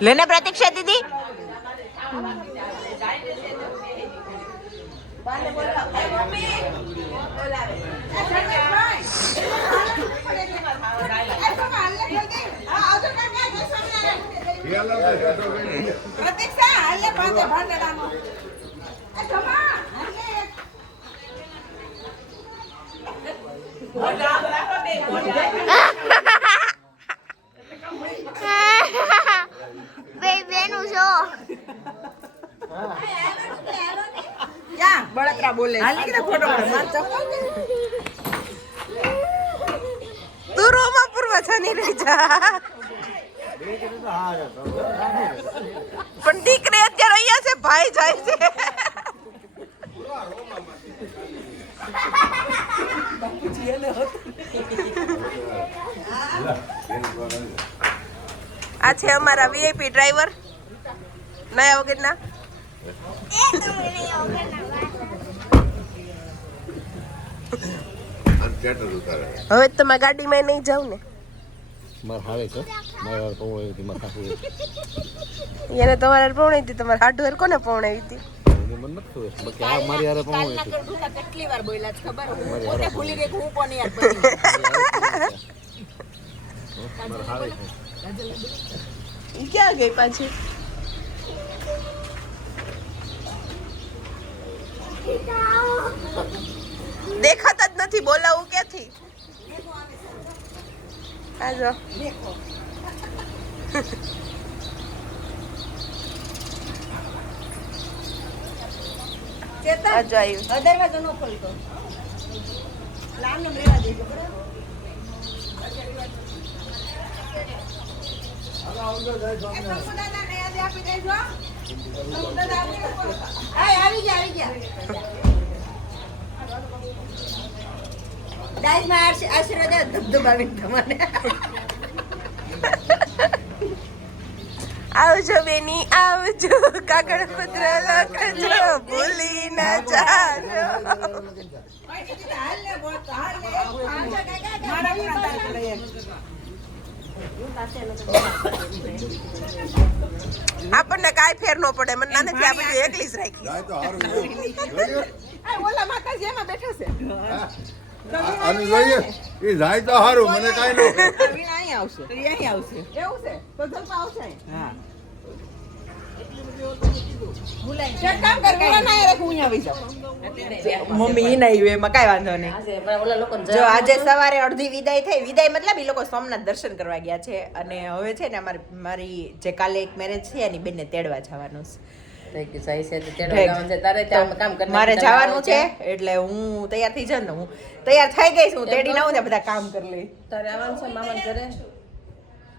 લેને પ્રતીક્ષા દીદી બળતરા બોલે તું રોમાં પૂર્વ છાની રહી જા પણ દીકરી અત્યારે અહીંયા છે ભાઈ જાય છે આ છે અમારા વીઆઈપી ડ્રાઈવર નયા વગરના હવે તમારા ગાડીમાં નહીં જાવ ને એને તમારે પૌણી હતી તમારે હાર્ડવેર કોને પૌણાવી હતી કેટલી વાર બોલ્યા છે ખબર પોતે ભૂલી ગઈ હું કોને યાદ પડી ક્યાં ગઈ પાછી દેખાતા જ નથી બોલાવું ક્યાંથી આજો આજો આવ્યું દરવાજો નો ખોલતો લામ ને રેવા દેજો આવી ગયા દાઈસ માં આશીર્વાદ ધબધબાવી તમને આવજો બેની આવજો કાગળ પત્ર લખજો ભૂલી ના જાજો આપણને કાંઈ ફેર નો પડે મને નાને ત્યાં બધું એકલી જ રાખી ઓલા માતાજી એમાં બેઠો છે અને જોઈએ એ જાય તો સારું મને કાઈ ન અહીં આવશે અહીં આવશે એવું છે તો જલ્દી આવશે હા મમ્મી નહીં એમાં કઈ વાંધો નહીં જો આજે સવારે અડધી વિદાય થઈ વિદાય મતલબ એ લોકો સોમનાથ દર્શન કરવા ગયા છે અને હવે છે ને મારી જે કાલે એક મેરેજ છે એની બેનને તેડવા જવાનું છે મારે જવાનું છે એટલે હું તૈયાર થઈ જાઉં ને હું તૈયાર થઈ ગઈ છું તેડી ના આવું બધા કામ કરી લઈ તારે આવવાનું છે મામા ઘરે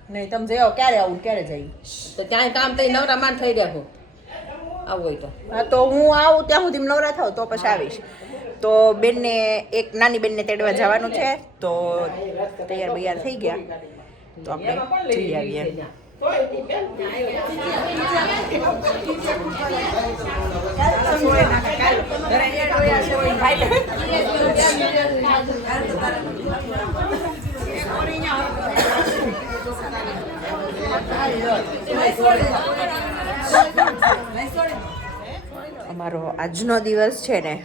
નહીં તમે જઈ ક્યારે આવું ક્યારે જઈ તો ત્યાં કામ થઈ નવરા માંડ થઈ રહ્યા આવું હોય તો હા તો હું આવું ત્યાં સુધી નવરા થાવ તો પછી આવીશ તો બેનને એક નાની બેનને તેડવા જવાનું છે તો તૈયાર બૈયાર થઈ ગયા તો આપણે જઈ આવીએ અમારો આજનો દિવસ છે ને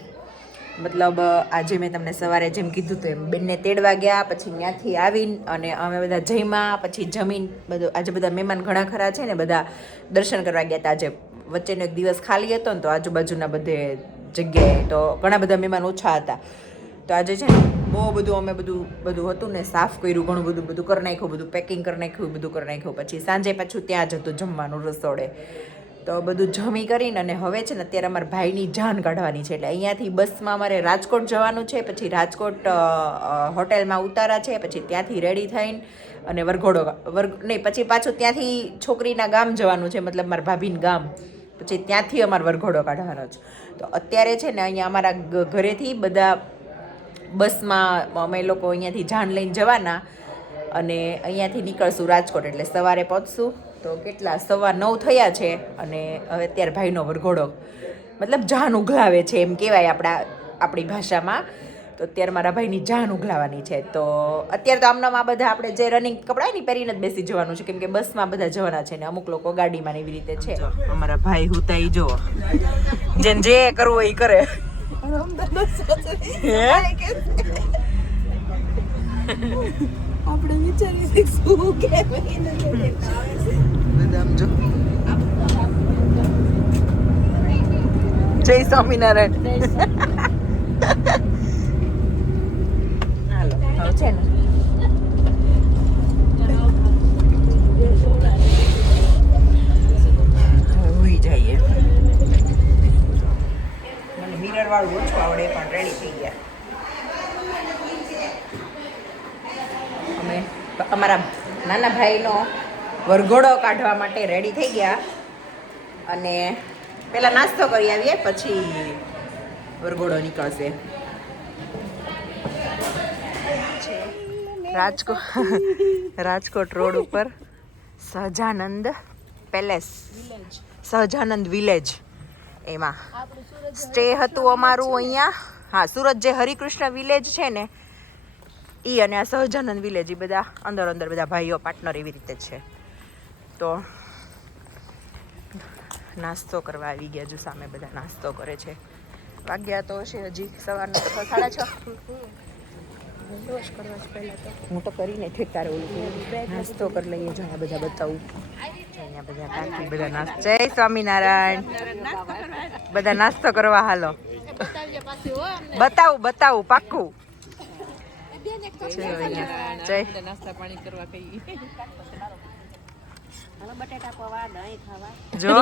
મતલબ આજે મેં તમને સવારે જેમ કીધું હતું એમ બેનને તેડવા ગયા પછી ત્યાંથી આવીને અને અમે બધા જમ્યા પછી જમીન બધું આજે બધા મહેમાન ઘણા ખરા છે ને બધા દર્શન કરવા ગયા હતા આજે વચ્ચેનો એક દિવસ ખાલી હતો ને તો આજુબાજુના બધે જગ્યાએ તો ઘણા બધા મહેમાન ઓછા હતા તો આજે છે ને બહુ બધું અમે બધું હતું ને સાફ કર્યું ઘણું બધું કરી નાખ્યું બધું પેકિંગ કરી નાખ્યું બધું કરી નાખ્યું પછી સાંજે પાછું ત્યાં જ હતું જમવાનું રસોડે તો બધું જમી કરીને અને હવે છે ને અત્યારે અમારા ભાઈની જાન કાઢવાની છે એટલે અહીંયાથી બસમાં અમારે રાજકોટ જવાનું છે પછી રાજકોટ હોટેલમાં ઉતારા છે પછી ત્યાંથી રેડી થઈને અને નહીં પછી પાછું ત્યાંથી છોકરીના ગામ જવાનું છે મતલબ મારા ભાભીનું ગામ પછી ત્યાંથી અમારે વરઘોડો કાઢવાનો છે તો અત્યારે છે ને અહીંયા અમારા ઘરેથી બધા બસમાં અમે લોકો અહીંયાથી જાન લઈને જવાના અને અહીંયાથી નીકળશું રાજકોટ એટલે સવારે પહોંચશું તો કેટલા 9:15 થયા છે અને હવે અત્યારે ભાઈનો વરઘોડો મતલબ જાન ઉઘલાવે છે એમ કહેવાય આપણી ભાષામાં. તો અત્યારે મારા ભાઈની જાન ઉઘલાવાની છે. તો અત્યારે તો આમનામ આ બધા આપણે જે રનિંગ કપડાં હોય ને પહેરીને જ બેસી જવાનું છે, કેમ કે બસમાં બધા જવાના છે ને અમુક લોકો ગાડીમાં ને એવી રીતે છે. અમારા ભાઈ હુતાઈ જો જેને જે કરવું હોય એ કરે. આપણે વિચારીએ શું કે બધા જો જય સ્વામિનારાયણ. હાલો હવે છે ને હોઈ જઈએ. મને મિરર વાળું ઓછું આવડે પણ રેડી થઈ ગયા અમે. અમારા નાના ભાઈનો વરઘોડો કાઢવા માટે રેડી થઈ ગયા અને પહેલાં નાસ્તો કરી આવીએ પછી વરઘોડો નીકળશે. રાજકોટ રોડ ઉપર સહજાનંદ પેલેસ, સહજાનંદ વિલેજ, એમાં સ્ટે હતું અમારું અહીંયા. હા, સુરત જે હરિકૃષ્ણ વિલેજ છે ને ઈ અને આ સહજાનંદ વિલેજ એ બધા અંદર અંદર બધા ભાઈઓ પાર્ટનર એવી રીતે છે. તો નાસ્તો કરવા આવી ગયા. જો સામે બધા નાસ્તો કરે છે. વાગ્યા તો હશે હજી સવારના 6, 6:30. હું તો કરીને ઠેકારે ઓલું નાસ્તો કરી લઈએ. જો આ બધા બતાવું, અહીંયા બધા કાકી બધા નાસ્તો. જય સ્વામિનારાયણ. બધા નાસ્તો કરવા હાલો. બતાવું પાક્કું. જય નાસ્તા પાણી કરવા કઈ બટેટા પૌવા દહીં ખાવા જો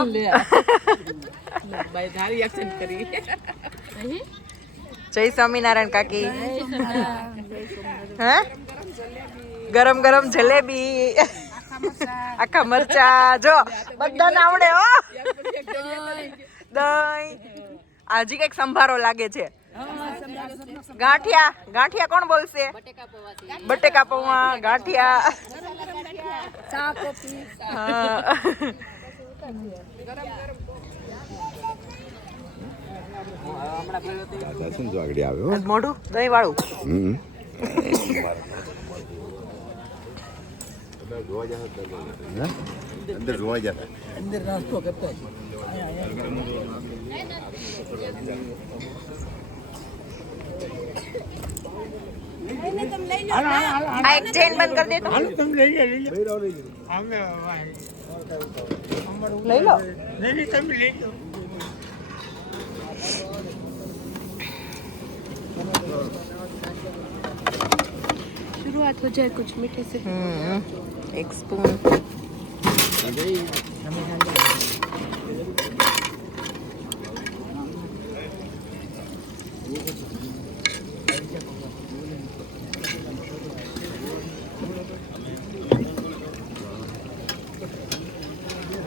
ભાઈ ધારી એક્સેન્ટ કરી. જય સ્વામિનારાયણ કાકી. હે ગરમ ગરમ જલેબી, આખા મરચા જો બધાને આવડે હો. દહીં હજી કઈક સંભારો લાગે છે. ગાંઠિયા કોણ બોલશે? બટેકા પૌવા, ગાંઠિયા, ચા કોફી. મોઢું દહીં વાળું. અંદર જોવા જતા અંદર નાસ્તો કરતા આ એક ચેન બંધ કરી દેતો. લઈ લો. शुरुआत हो जाए कुछ मीठे से. एक स्पून.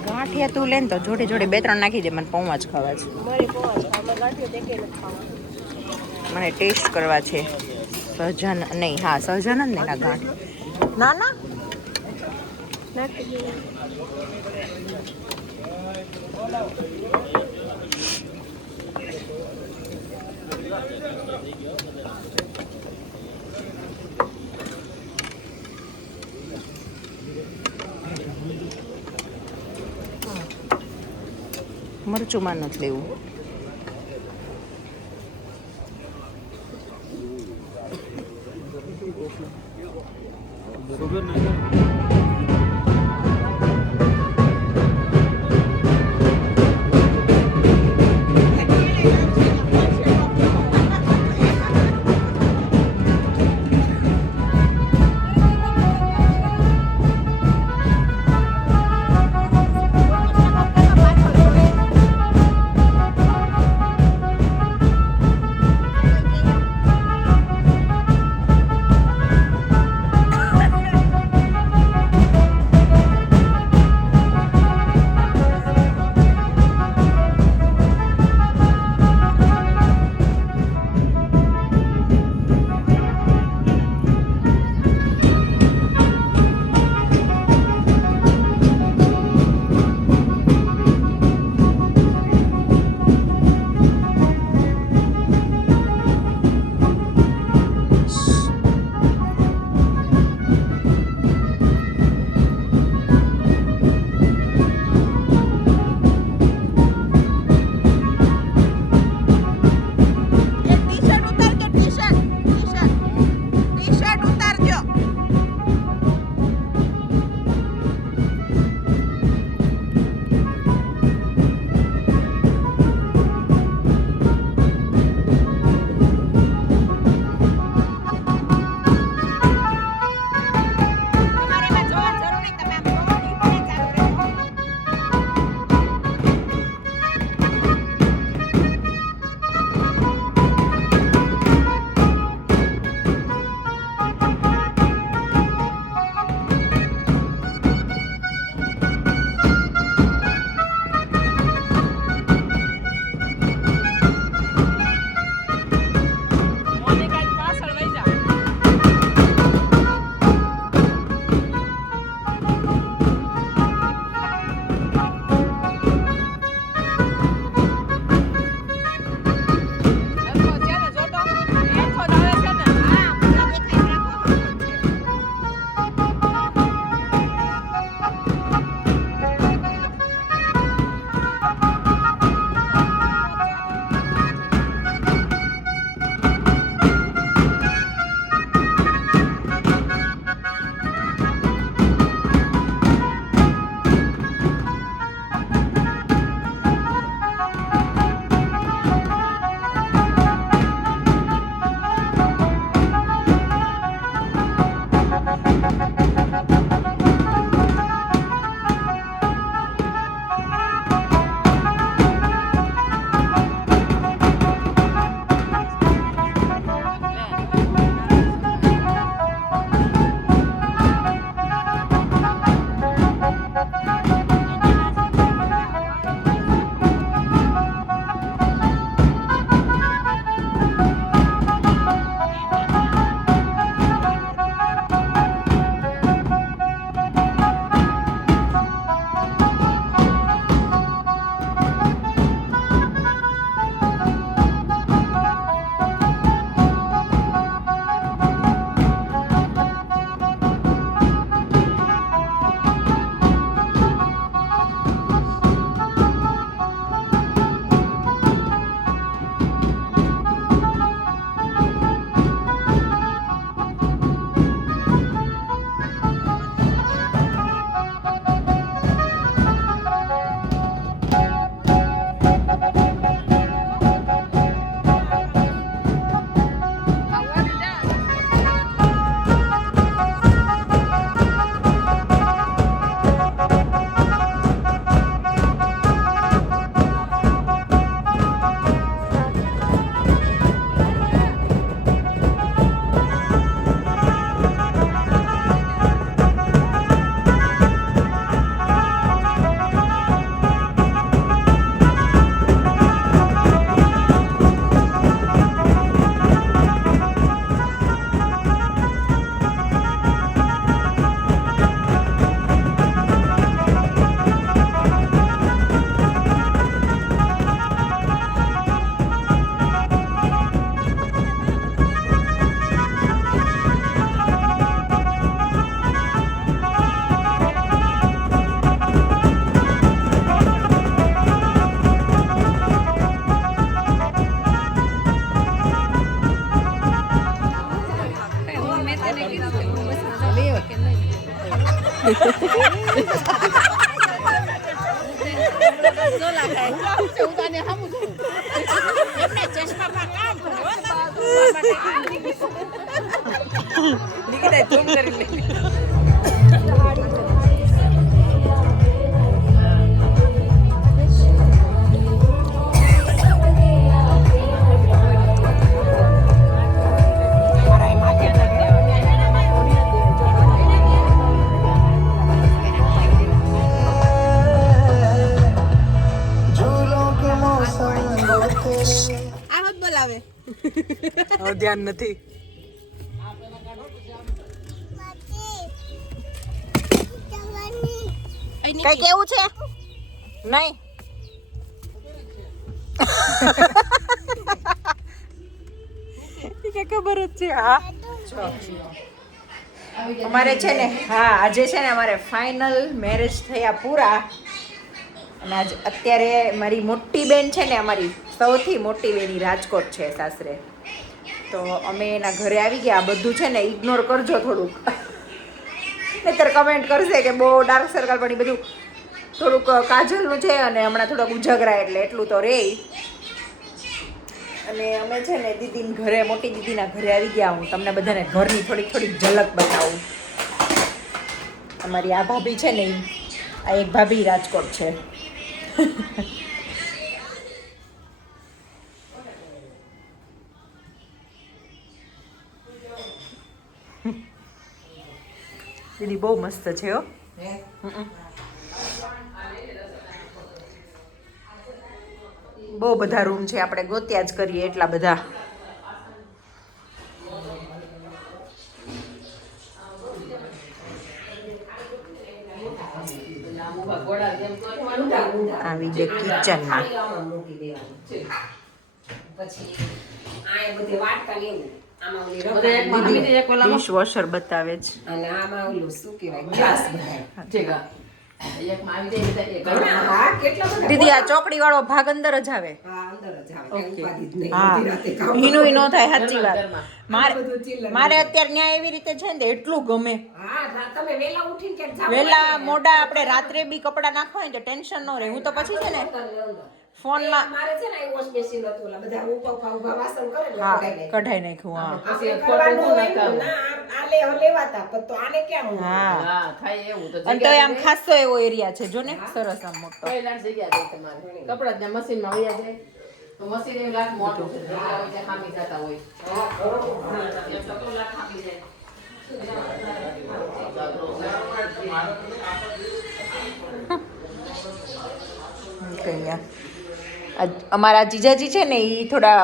ગાંઠિયા તું લે ને તો જોડે જોડે 2-3 નાખી દે. મને પૌવા જ ખાવા છે. મને ટેસ્ટ કરવા છે. સહજાનંદ નહીં, હા સહજાનંદ ને ના ગાંઠ ના ના મરચુંમાં નથી લેવું. નિકિતા ઝૂમ કરી લે. આહત બોલાવે. ધ્યાન નથી. કઈ કેવું છે નહીં કે ખબર જ છે. હા અમારે છે ને આજે છે ને અમારે ફાઇનલ મેરેજ થયા પૂરા. અને આજ અત્યારે મારી મોટી બેન છે ને, અમારી સૌથી મોટી બેન રાજકોટ છે સાસરે. તો અમે એના ઘરે આવી ગયા. આ બધું છે ને ઇગ્નોર કરજો થોડુંક, નહીતર કમેન્ટ કરશે કે બહુ ડાર્ક સર્કલ, પણ એ બધું થોડુંક કાજલનું છે અને હમણાં થોડાક ઉજાગરા, એટલે એટલું તો રે. અને અમે છે ને દીદીને ઘરે, મોટી દીદીના ઘરે આવી ગયા. હું તમને બધાને ઘરની થોડીક ઝલક બતાવું. અમારી આ ભાભી છે ને, આ એક ભાભી રાજકોટ છે. દીદી બહુ મસ્ત છે હો. બહુ બધા રૂમ છે, આપણે ગોત્યા જ કરીએ એટલા બધા. આવી ગઈ કિચનમાં. ડિશ વોશર બતાવે છે. અને આમાં ઓલું શું કહેવાય, ગ્લાસ બધા. દીદી આ ચોકડી વાળો ભાગ અંદર જ આવે. હા, ઈનું નો થાય. સાચી વાત. મારે અત્યારે ન્યાય એવી રીતે છે ને એટલું ગમે. વેલા મોડા આપણે રાત્રે બી કપડા નાખવા હોય તો ટેન્શન ન રહે. હું તો પછી છે ને ફોનમાં હા કઢાઈ નાખ્યું. હા અને તો આમ ખાસો એવો એરિયા છે જો ને, સરસ આમ મોટો. કપડા મશીનમાં વયા જાય તો મશીન એવું લાખ મોટું છે, ખામી જતા હોય. અમારા જીજાજી છે ને, એ થોડા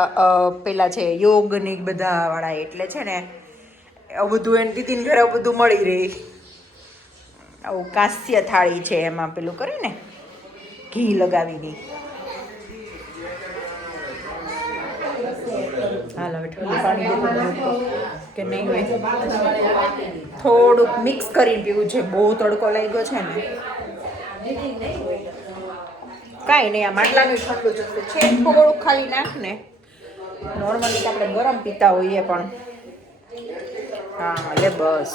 પેલા છે યોગ ને બધા વાળા, એટલે છે ને આવું બધું એને દીદીને ઘરે બધું મળી રહે. આવું કાંસ્ય થાળી છે, એમાં પેલું કરે ને ઘી લગાવીને. હાલ હવે ઠંડુ પાણી કે નહીં હોય, થોડુંક મિક્સ કરીને પીવું છે. બહુ તડકો લાગ્યો છે ને. કાંઈ નહીં, આ માટલાનું ઠંડુ જતું છે. થોડુંક ખાલી નાખ ને. નોર્મલી આપણે ગરમ પીતા હોઈએ પણ. હા લે બસ.